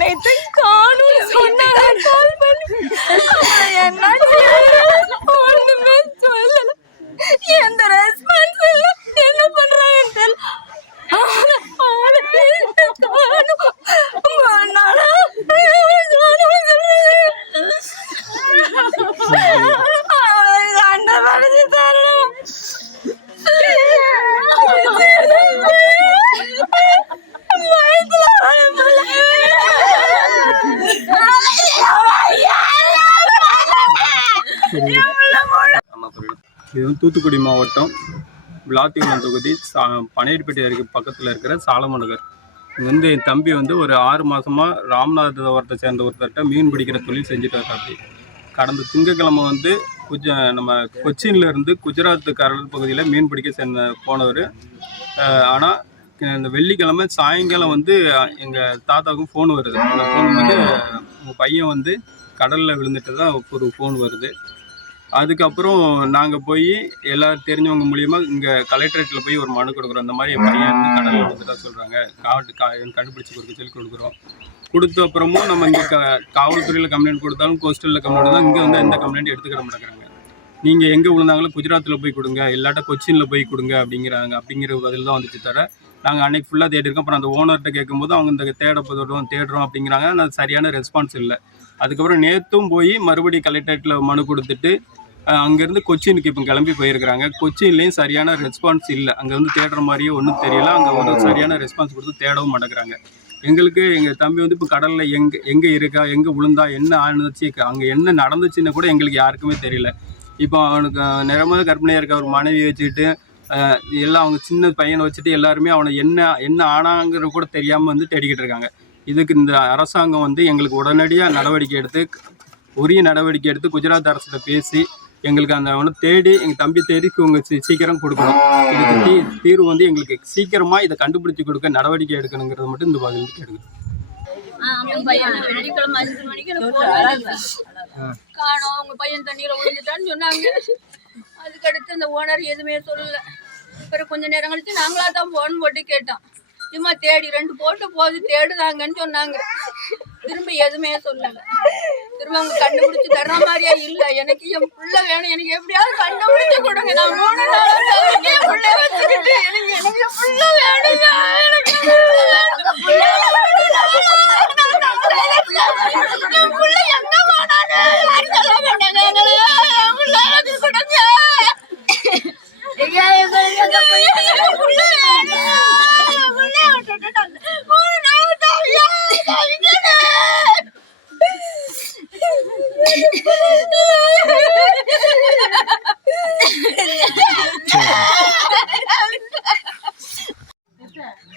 அனைத்து காணும் சொன்னாங்க கால் பண்ணி என்னாச்சு? ஒண்ணுமே சொல்லல. எந்த ரெஸ்பான்ஸ் இல்ல. என்ன பண்றாங்கன்னு தெரியல. இது வந்து தூத்துக்குடி மாவட்டம் விளாத்திகுளம் தொகுதி சா பனையர்பேட்டை அருகே பக்கத்தில் இருக்கிற சாலமநகர் இங்கே வந்து என் தம்பி வந்து ஒரு ஆறு மாதமாக ராமநாதபுரத்தை சேர்ந்த ஒருத்தர்கிட்ட மீன் பிடிக்கிற தொழில் செஞ்சுட்டு வர்றாப்படி கடந்த திங்கக்கிழமை வந்து குஜ நம்ம கொச்சின்லேருந்து குஜராத் கடல் பகுதியில் மீன் பிடிக்க சேர்ந்த போனவர். ஆனால் இந்த வெள்ளிக்கிழமை சாயங்காலம் வந்து எங்கள் தாத்தாவுக்கும் ஃபோன் வருது. அந்த ஃபோன் வந்து உங்கள் பையன் வந்து கடலில் விழுந்துட்டு தான் ஒரு ஃபோன் வருது. அதுக்கப்புறம் நாங்கள் போய் எல்லாரும் தெரிஞ்சவங்க மூலியமாக இங்கே கலெக்டரேட்டில் போய் ஒரு மனு கொடுக்குறோம். இந்த மாதிரி என் பையன் வந்து கடலில் விழுந்துட்டா சொல்கிறாங்க காவட்டு கா கண்டுபிடிச்சி கொடுக்க சொல்லி கொடுக்குறோம். கொடுத்த அப்புறமும் நம்ம இங்கே க காவல்துறையில் கம்ப்ளைண்ட் கொடுத்தாலும் கோஸ்டலில் கம்ப்ளைண்ட் தான் இங்கே வந்து எந்த கம்ப்ளைண்ட் எடுத்துக்கிற மாட்டேங்கிறாங்க. நீங்கள் எங்கே விழுந்தாங்களோ குஜராத்தில் போய் கொடுங்க இல்லாட்டா கொச்சினில் போய் கொடுங்க அப்படிங்கிறாங்க. அப்படிங்கிற பதில் தான் வந்துச்சு தர நாங்கள் அன்னைக்கு ஃபுல்லாக தேடிருக்கோம் அப்புறம் அந்த ஓனர்கிட்ட கேட்கும்போது அவங்க இந்த தேடப்பதோடும் தேடுறோம் அப்படிங்கிறாங்க. ஆனால் சரியான ரெஸ்பான்ஸ் இல்லை. அதுக்கப்புறம் நேற்றும் போய் மறுபடியும் கலெக்டரேட்டில் மனு கொடுத்துட்டு அங்கேருந்து கொச்சினுக்கு இப்போ கிளம்பி போயிருக்கிறாங்க. கொச்சின்லேயும் சரியான ரெஸ்பான்ஸ் இல்லை. அங்கே வந்து தேடுற மாதிரியே ஒன்றும் தெரியல. அங்கே வந்து சரியான ரெஸ்பான்ஸ் கொடுத்து தேடவும் மாட்டேங்கிறாங்க. எங்களுக்கு எங்கள் தம்பி வந்து இப்போ கடலில் எங்கே எங்கே இருக்கா எங்கே விழுந்தா என்ன ஆணுச்சு அங்கே என்ன நடந்துச்சுன்னு கூட எங்களுக்கு யாருக்குமே தெரியல. இப்போ அவனுக்கு நிறமாக கர்ப்பிணியாக இருக்க ஒரு மனைவி வச்சுக்கிட்டு எல்லாம் அவங்க சின்ன பையனை வச்சுட்டு எல்லாருமே அவனை என்ன என்ன ஆனாங்கிறது கூட தெரியாமல் வந்து தேடிக்கிட்டு இருக்காங்க. இதுக்கு இந்த அரசாங்கம் வந்து எங்களுக்கு உடனடியாக நடவடிக்கை எடுத்து உரிய நடவடிக்கை எடுத்து குஜராத் அரசிட்ட பேசி எங்களுக்கு அந்த அவனை தேடி எங்கள் தம்பி தேடி உங்க சீ- சீக்கிரம் கொடுக்கணும். இதுக்கு தீ தீர்வு வந்து எங்களுக்கு சீக்கிரமாக இதை கண்டுபிடிச்சி கொடுக்க நடவடிக்கை எடுக்கணுங்கிறது மட்டும் இந்த பதில் கேடுங்க வெள்ளிக்கிழமை அஞ்சு மணிக்கு உங்க பையன் தண்ணியில விழுந்துட்டான்னு சொன்னாங்க. அதுக்கடுத்து அந்த ஓனர் எதுவுமே சொல்லல. அப்புறம் கொஞ்ச நேரம் கழிச்சு நாங்களா தான் போன் போட்டு கேட்டோம். சும்மா தேடி ரெண்டு போட்டு போது தேடுதாங்கன்னு சொன்னாங்க. திரும்ப எதுவுமே சொல்லல. திரும்ப அவங்க கண்டுபிடிச்சு தர்ற மாதிரியா இல்ல. எனக்கு என் புள்ள வேணும். எனக்கு எப்படியாவது கண்டுபிடிச்சு கொடுங்க. நான் மூணு நாளா தவிர்த்து என் புள்ளைய வச்சுக்கிட்டு எனக்கு எனக்கு என் புள்ள வேணுங்க எனக்கு என் புள்ள வேணுங்க. என் புள்ள எங்க போனானு யாரும் சொல்ல மாட்டாங்க எங்களை. என் புள்ள எனக்கு கொடுங்க. ஐயா, எங்களுக்கு அந்த புள்ள என் புள்ள வேணும். என் புள்ளைய விட்டுட்டு நான் மூணு நாள் தாவியா, தாவிங்கன்னு.